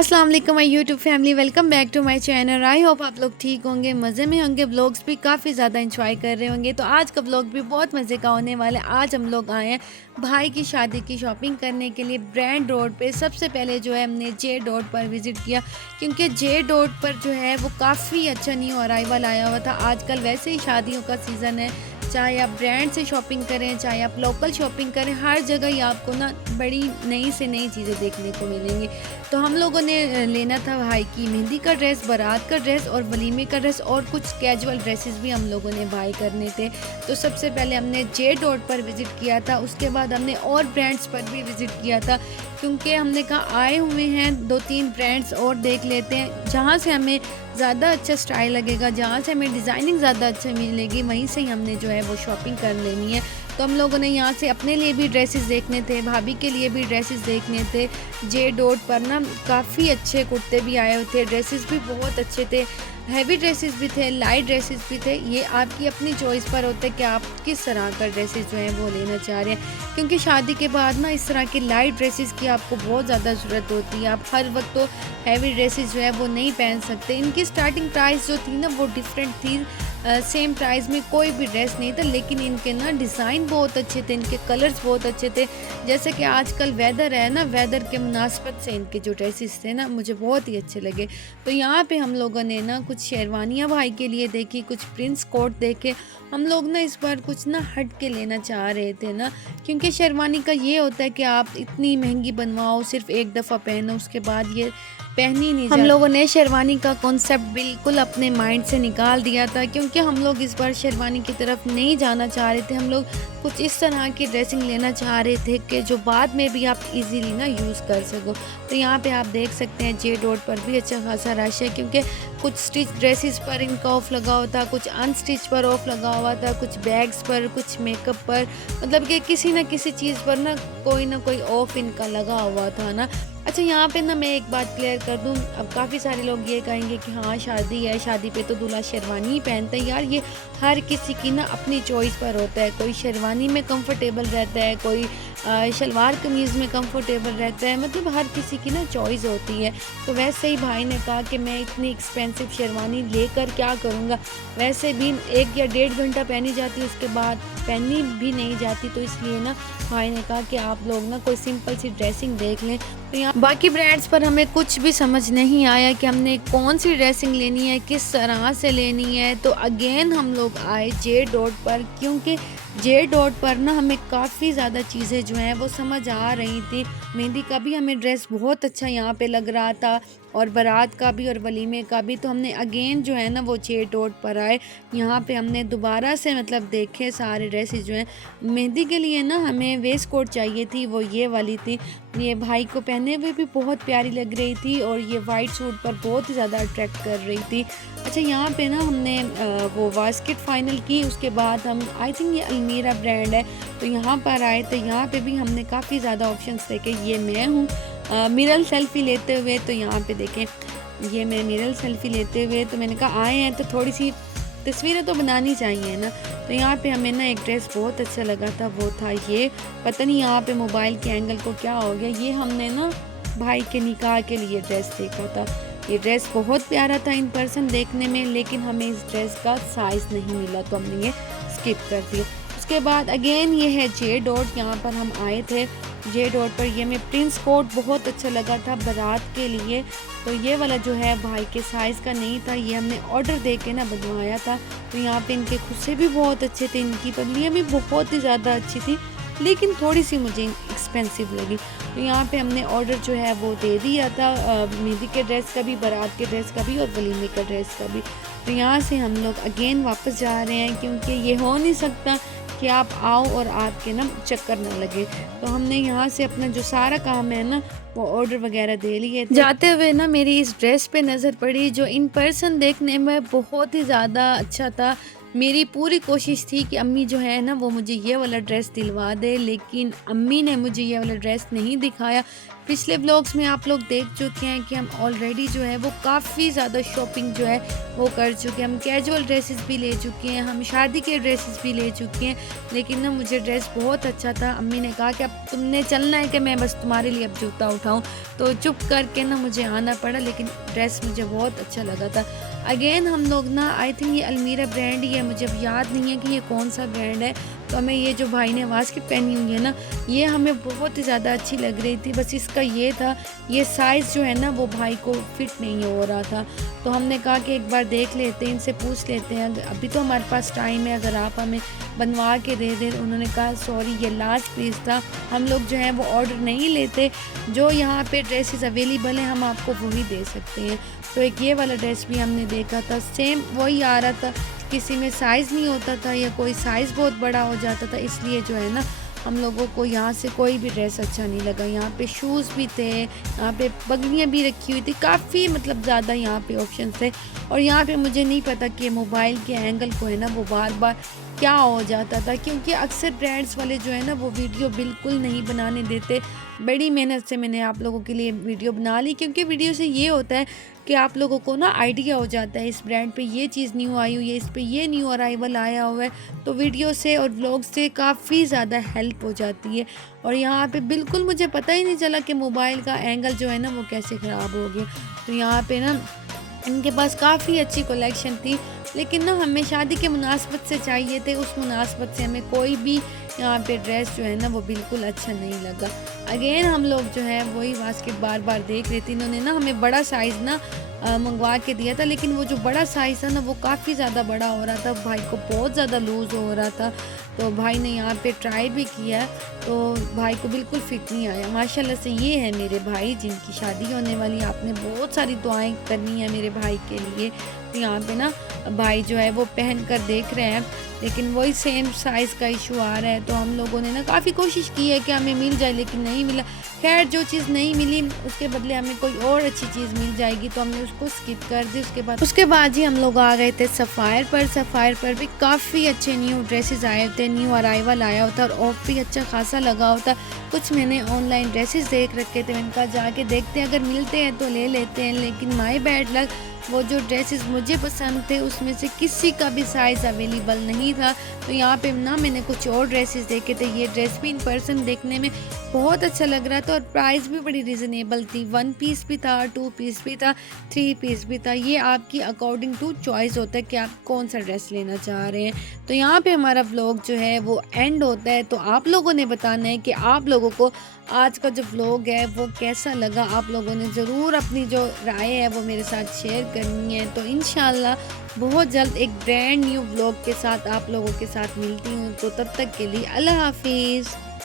अस्सलाम वालेकुम my YouTube family, welcome back to my channel. I hope आप लोग ठीक होंगे, मज़े में होंगे, व्लॉग्स भी काफ़ी ज़्यादा इंजॉय कर रहे होंगे। तो आज का व्लॉग भी बहुत मज़े का होने वाला है। आज हम लोग आए हैं भाई की शादी की शॉपिंग करने के लिए ब्रांड रोड पे। सबसे पहले जो है हमने जे डॉट पर विज़िट किया, क्योंकि जे डॉट पर जो है वो काफ़ी अच्छा न्यू अराइवल आया हुआ था। आजकल वैसे ही शादियों का सीज़न है, चाहे आप ब्रांड से शॉपिंग करें, चाहे आप लोकल शॉपिंग करें, हर जगह ही आपको ना बड़ी नई से नई चीज़ें देखने को मिलेंगी। तो हम लोगों ने लेना था भाई की मेहंदी का ड्रेस, बारात का ड्रेस और वलीमे का ड्रेस, और कुछ कैजुअल ड्रेसेस भी हम लोगों ने बाई करने थे। तो सबसे पहले हमने जे डॉट पर विज़िट किया था, उसके बाद हमने और ब्रांड्स पर भी विज़िट किया था, क्योंकि हमने कहा आए हुए हैं 2-3 ब्रांड्स और देख लेते हैं, जहाँ से हमें ज़्यादा अच्छा स्टाइल लगेगा, जहाँ से हमें डिज़ाइनिंग ज़्यादा अच्छी मिलेगी, वहीं से ही हमने जो है वो शॉपिंग कर लेनी है। तो हम लोगों ने यहाँ से अपने लिए भी ड्रेसेस देखने थे, भाभी के लिए भी ड्रेसेस देखने थे। जे डॉट पर ना काफ़ी अच्छे कुर्ते भी आए हुए थे, ड्रेसेस भी बहुत अच्छे थे, हैवी ड्रेसेस भी थे, लाइट ड्रेसेस भी थे। ये आपकी अपनी चॉइस पर होता है कि आप किस तरह का ड्रेसेस जो हैं वो लेना चाह रहे हैं, क्योंकि शादी के बाद ना इस तरह की लाइट ड्रेसेस की आपको बहुत ज़्यादा ज़रूरत होती है। आप हर वक्त तो हैवी ड्रेसेस जो है वो नहीं पहन सकते। इनकी स्टार्टिंग प्राइस जो थी ना वो डिफरेंट थी, सेम प्राइस में कोई भी ड्रेस नहीं था, लेकिन इनके ना डिज़ाइन बहुत अच्छे थे, इनके कलर्स बहुत अच्छे थे। जैसे कि आजकल वेदर है ना, वेदर के मुनासबत से इनके जो ड्रेसेस थे ना मुझे बहुत ही अच्छे लगे। तो यहाँ पे हम लोगों ने ना कुछ शेरवानियाँ भाई के लिए देखी, कुछ प्रिंस कोट देखे। हम लोग ना इस बार कुछ ना हट के लेना चाह रहे थे ना, क्योंकि शेरवानी का ये होता है कि आप इतनी महंगी बनवाओ, सिर्फ एक दफ़ा पहनो, उसके बाद ये पहनी नहीं जाती। हम लोगों ने शेरवानी का कॉन्सेप्ट बिल्कुल अपने माइंड से निकाल दिया था, क्योंकि हम लोग इस बार शेरवानी की तरफ नहीं जाना चाह रहे थे। हम लोग कुछ इस तरह की ड्रेसिंग लेना चाह रहे थे कि जो बाद में भी आप इजीली ना यूज़ कर सको। तो यहाँ पे आप देख सकते हैं जे डॉट पर भी अच्छा खासा रश है, क्योंकि कुछ स्टिच ड्रेसेस पर इनका ऑफ लगा हुआ था, कुछ अनस्टिच पर ऑफ लगा हुआ था, कुछ बैग्स पर, कुछ मेकअप पर, मतलब कि किसी ना किसी चीज़ पर ना कोई ऑफ इनका लगा हुआ था ना। अच्छा, यहाँ पे ना मैं एक बात क्लियर कर दूँ, अब काफ़ी सारे लोग ये कहेंगे कि हाँ शादी है, शादी पे तो दूल्हा शेरवानी ही पहनता है। यार ये हर किसी की ना अपनी चॉइस पर होता है, कोई शेरवानी में कंफर्टेबल रहता है, कोई शलवार कमीज़ में कंफर्टेबल रहता है, मतलब हर किसी की ना चॉइस होती है। तो वैसे ही भाई ने कहा कि मैं इतनी एक्सपेंसिव शेरवानी लेकर क्या करूँगा, वैसे भी 1 या 1.5 घंटा पहनी जाती है, उसके बाद पहनी भी नहीं जाती। तो इसलिए ना भाई ने कहा कि आप लोग ना कोई सिंपल सी ड्रेसिंग देख लें। तो यहाँ बाकी ब्रांड्स पर हमें कुछ भी समझ नहीं आया कि हमने कौन सी ड्रेसिंग लेनी है, किस तरह से लेनी है। तो अगेन हम लोग आए जे डॉट पर, क्योंकि जे डॉट पर ना हमें काफ़ी ज़्यादा चीज़ें जो हैं वो समझ आ रही थी। मेहंदी का भी हमें ड्रेस बहुत अच्छा यहाँ पे लग रहा था, और बारात का भी और वलीमे का भी। तो हमने अगेन जो है ना वो जे डॉट पर आए। यहाँ पे हमने दोबारा से मतलब देखे सारे ड्रेसेस जो हैं। मेहंदी के लिए ना हमें वेस्ट कोट चाहिए थी, वो ये वाली थी, ये भाई को पहने हुए भी बहुत प्यारी लग रही थी, और ये वाइट सूट पर बहुत ही ज़्यादा अट्रैक्ट कर रही थी। अच्छा, यहाँ पे ना हमने वो बास्केट फाइनल की, उसके बाद हम आई थिंक ये अलमीरा ब्रांड है, तो यहाँ पर आए। तो यहाँ पे भी हमने काफ़ी ज़्यादा ऑप्शंस देखे। ये मैं हूँ मिरर सेल्फ़ी लेते हुए, तो यहाँ पे देखें ये मैं मिरर सेल्फ़ी लेते हुए, तो मैंने कहा आए हैं तो थोड़ी सी तस्वीरें तो बनानी चाहिए ना। तो यहाँ पे हमें ना एक ड्रेस बहुत अच्छा लगा था, वो था ये, पता नहीं यहाँ पे मोबाइल के एंगल को क्या हो गया, ये हमने ना भाई के निकाह के लिए ड्रेस देखा था। ये ड्रेस बहुत प्यारा था इन पर्सन देखने में, लेकिन हमें इस ड्रेस का साइज़ नहीं मिला, तो हमने ये स्किप कर दिया। उसके बाद अगेन ये है जे डॉट, यहाँ पर हम आए थे जे डॉट पर। ये में प्रिंस कोट बहुत अच्छा लगा था बारात के लिए, तो ये वाला जो है भाई के साइज़ का नहीं था, ये हमने ऑर्डर दे के ना बनवाया था। तो यहाँ पे इनके खुस्से भी बहुत अच्छे थे, इनकी पल्लियाँ भी बहुत ही ज़्यादा अच्छी थी, लेकिन थोड़ी सी मुझे एक्सपेंसिव लगी। तो यहाँ पे हमने ऑर्डर जो है वो दे दिया था, मेहंदी के ड्रेस का भी, बारात के ड्रेस का भी और वलीमे का ड्रेस का भी। तो यहाँ से हम लोग अगेन वापस जा रहे हैं, क्योंकि ये हो नहीं सकता कि आप आओ और आपके ना चक्कर ना लगे। तो हमने यहाँ से अपना जो सारा काम है ना वो ऑर्डर वगैरह दे लिए थे। जाते हुए ना मेरी इस ड्रेस पे नज़र पड़ी, जो इन पर्सन देखने में बहुत ही ज़्यादा अच्छा था, मेरी पूरी कोशिश थी कि अम्मी जो है ना वो मुझे ये वाला ड्रेस दिलवा दे, लेकिन अम्मी ने मुझे ये वाला ड्रेस नहीं दिखाया। पिछले व्लॉग्स में आप लोग देख चुके हैं कि हम ऑलरेडी जो है वो काफ़ी ज़्यादा शॉपिंग जो है वो कर चुके हैं। हम कैजुअल ड्रेसेस भी ले चुके हैं, हम शादी के ड्रेसेस भी ले चुके हैं, लेकिन ना मुझे ड्रेस बहुत अच्छा था। अम्मी ने कहा कि अब तुमने चलना है कि मैं बस तुम्हारे लिए अब जूता उठाऊँ, तो चुप करके ना मुझे आना पड़ा, लेकिन ड्रेस मुझे बहुत अच्छा लगा था। अगेन हम लोग ना, आई थिंक ये अलमीरा ब्रांड ही है, मुझे अब याद नहीं है कि ये कौन सा ब्रांड है। तो हमें ये जो भाई ने आवाज़ की पहनी हुई है ना, ये हमें बहुत ही ज़्यादा अच्छी लग रही थी। बस इसका ये था, ये साइज़ जो है ना वो भाई को फिट नहीं हो रहा था। तो हमने कहा कि एक बार देख लेते हैं, इनसे पूछ लेते हैं, अभी तो हमारे पास टाइम है, अगर आप हमें बनवा के दे दें। उन्होंने कहा सॉरी ये लास्ट पीस था, हम लोग जो है वो ऑर्डर नहीं लेते, जो यहाँ पे ड्रेसेस अवेलेबल हैं हम आपको वही दे सकते हैं। तो एक ये वाला ड्रेस भी हमने देखा था, सेम वही आ रहा था, किसी में साइज़ नहीं होता था या कोई साइज़ बहुत बड़ा हो जाता था, इसलिए जो है ना हम लोगों को यहाँ से कोई भी ड्रेस अच्छा नहीं लगा। यहाँ पे शूज़ भी थे, यहाँ पे पगड़ियाँ भी रखी हुई थी, काफ़ी मतलब ज़्यादा यहाँ पे ऑप्शन थे। और यहाँ पे मुझे नहीं पता कि मोबाइल के एंगल को है ना वो बार बार क्या हो जाता था, क्योंकि अक्सर ब्रांड्स वाले जो है ना वो वीडियो बिल्कुल नहीं बनाने देते। बड़ी मेहनत से मैंने आप लोगों के लिए वीडियो बना ली, क्योंकि वीडियो से ये होता है कि आप लोगों को ना आइडिया हो जाता है इस ब्रांड पे ये चीज़ न्यू आई हुई है, इस पे ये न्यू अराइवल आया हुआ है। तो वीडियो से और व्लॉग से काफ़ी ज़्यादा हेल्प हो जाती है। और यहाँ पे बिल्कुल मुझे पता ही नहीं चला कि मोबाइल का एंगल जो है ना वो कैसे ख़राब हो गया। तो यहाँ पे ना इनके पास काफ़ी अच्छी कलेक्शन थी, लेकिन ना हमें शादी के मुनासबत से चाहिए थे, उस मुनासबत से हमें कोई भी यहाँ पे ड्रेस जो है ना वो बिल्कुल अच्छा नहीं लगा। अगेन हम लोग जो है वही बास्केट बार बार देख रहे थे। इन्होंने ना हमें बड़ा साइज़ ना मंगवा के दिया था, लेकिन वो जो बड़ा साइज़ था ना वो काफ़ी ज़्यादा बड़ा हो रहा था, भाई को बहुत ज़्यादा लूज़ हो रहा था। तो भाई ने यहाँ पे ट्राई भी किया, तो भाई को बिल्कुल फिट नहीं आया। माशाल्लाह से ये है मेरे भाई जिनकी शादी होने वाली, आपने बहुत सारी दुआएं करनी है मेरे भाई के लिए। तो यहाँ पे ना भाई जो है वो पहन कर देख रहे हैं, लेकिन वही सेम साइज़ का इशू आ रहा है। तो हम लोगों ने ना काफ़ी कोशिश की है कि हमें मिल जाए, लेकिन नहीं मिला। खैर जो चीज़ नहीं मिली उसके बदले हमें कोई और अच्छी चीज़ मिल जाएगी, तो हमने उसको स्किप कर दी। उसके बाद ही हम लोग आ गए थे सफ़ायर पर। सफ़ायर पर भी काफ़ी अच्छे न्यू ड्रेसेस आए थे, न्यू अराइवल आया होता और ऑफ भी अच्छा खासा लगा होता। कुछ मैंने ऑनलाइन ड्रेसेस देख रखे थे, मैंने कहा जाके देखते हैं, अगर मिलते हैं तो ले लेते हैं। लेकिन माय बैड लक, वो जो ड्रेसेस मुझे पसंद थे उसमें से किसी का भी साइज़ अवेलेबल नहीं था। तो यहाँ पे ना मैंने कुछ और ड्रेसेस देखे थे, ये ड्रेस भी इन पर्सन देखने में बहुत अच्छा लग रहा था और प्राइस भी बड़ी रिजनेबल थी। 1 पीस भी था, 2 पीस भी था, 3 पीस भी था। ये आपकी अकॉर्डिंग टू चॉइस होता है कि आप कौन सा ड्रेस लेना चाह रहे हैं। तो यहाँ पे हमारा व्लॉग जो है वो एंड होता है। तो आप लोगों ने बताना है कि आप लोगों को आज का जो व्लॉग है वो कैसा लगा। आप लोगों ने ज़रूर अपनी जो राय है वो मेरे साथ शेयर करनी है। तो इंशाल्लाह बहुत जल्द एक ब्रांड न्यू व्लॉग के साथ आप लोगों के साथ मिलती हूँ। तो तब तक के लिए अल्लाह हाफिज़।